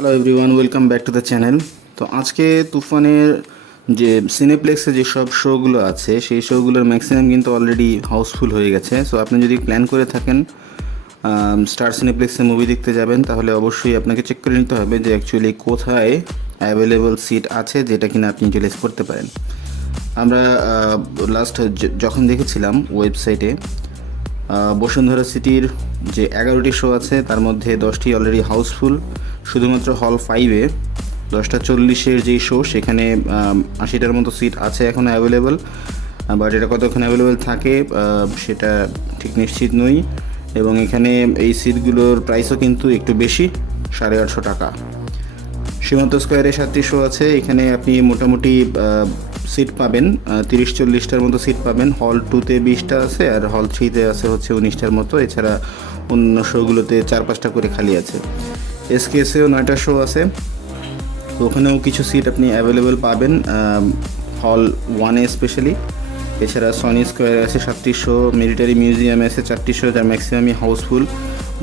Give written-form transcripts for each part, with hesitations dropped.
Hello everyone, welcome back to the channel. তো আজকে তুফানের যে সিনেপ্লেক্সে যেসব শোগুলো আছে সেই শোগুলোর ম্যাক্সিমাম কিন্তু অলরেডি হাউসফুল হয়ে গেছে। সো আপনি যদি প্ল্যান করে থাকেন স্টার সিনেপ্লেক্সে মুভি দেখতে যাবেন, তাহলে অবশ্যই আপনাকে চেক করে নিতে হবে যে অ্যাকচুয়ালি কোথায় অ্যাভেলেবল সিট আছে যেটা কিনা আপনি ইউটিলাইজ করতে পারেন। আমরা লাস্ট যখন দেখেছিলাম ওয়েবসাইটে বসুন্ধরা সিটির যে 11টি শো আছে তার মধ্যে 10টি অলরেডি হাউসফুল। শুধুমাত্র হল 5-এ 10:40 যেই শো সেখানে 80টার মতো সিট আছে এখনও অ্যাভেলেবল, বাট এটা কতক্ষণ অ্যাভেলেবল থাকে সেটা ঠিক নিশ্চিত নই। এবং এখানে এই সিটগুলোর প্রাইসও কিন্তু একটু বেশি, 850 টাকা। সীমান্ত স্কোয়ারে 7টি শো আছে, এখানে আপনি মোটামুটি সিট পাবেন 30-40টার মতো সিট পাবেন। হল 2-তে 20টা আছে আর হল 3-তে আছে হচ্ছে 19টার মতো। এছাড়া অন্য শোগুলোতে 4-5টা করে খালি আছে। এসকেএসেও 9টা শো আছে, তো ওখানেও কিছু সিট আপনি অ্যাভেলেবেল পাবেন হল 1-এ স্পেশালি। এছাড়া সনি স্কোয়ারে আছে 7টি শো, মিলিটারি মিউজিয়ামে আছে 4টি শো যার ম্যাক্সিমামই হাউসফুল।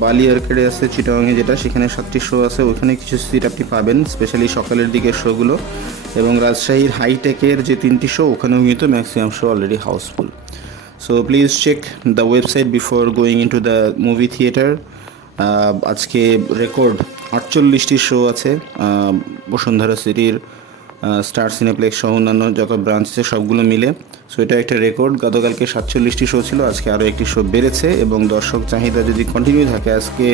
বালি আর্কেডে আছে চিটাগাংয়ে যেটা, সেখানে 7টি শো আছে, ওখানে কিছু সিট আপনি পাবেন স্পেশালি সকালের দিকের শোগুলো। এবং রাজশাহীর হাইটেকের যে 3টি শো ওখানেও কিন্তু maximum show already housefull. So please check the website before going in to the movie theatre. আজকে রেকর্ড 48টি শো আছে বসুন্ধরা সিটির স্টার সিনেপ্লেক্স সহ অন্যান্য যত ব্রাঞ্চ আছে সবগুলো মিলে। সো এটা একটা রেকর্ড। গতকালকে 47টি শো ছিল, আজকে আরও একটি শো বেড়েছে এবং দর্শক চাহিদা যদি কন্টিনিউ থাকে আজকে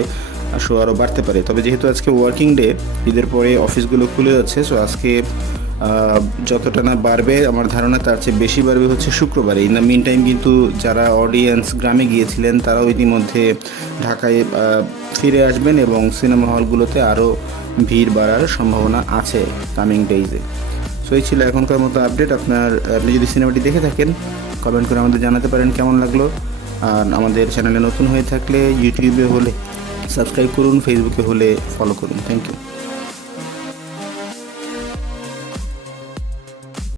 শো আরও বাড়তে পারে। তবে যেহেতু আজকে ওয়ার্কিং ডে, ঈদের পরে অফিসগুলো খুলে যাচ্ছে, সো আজকে যতটা না বাড়বে আমার ধারণা তার চেয়ে বেশি বাড়বে হচ্ছে শুক্রবারে। ইন দ্য মিন টাইম কিন্তু যারা অডিয়েন্স গ্রামে গিয়েছিলেন তারাও ইতিমধ্যে ঢাকায় ফিরে আসবেন এবং সিনেমা হলগুলোতে আরও ভিড় বাড়ার সম্ভাবনা আছে কামিং ডেইজে। সো এই ছিল এখনকার মতো আপডেট। আপনি যদি সিনেমাটি দেখে থাকেন কমেন্ট করে আমাদের জানাতে পারেন কেমন লাগলো। আর আমাদের চ্যানেলে নতুন হয়ে থাকলে ইউটিউবে হলে সাবস্ক্রাইব করুন, ফেসবুকে হলে ফলো করুন। Thank you.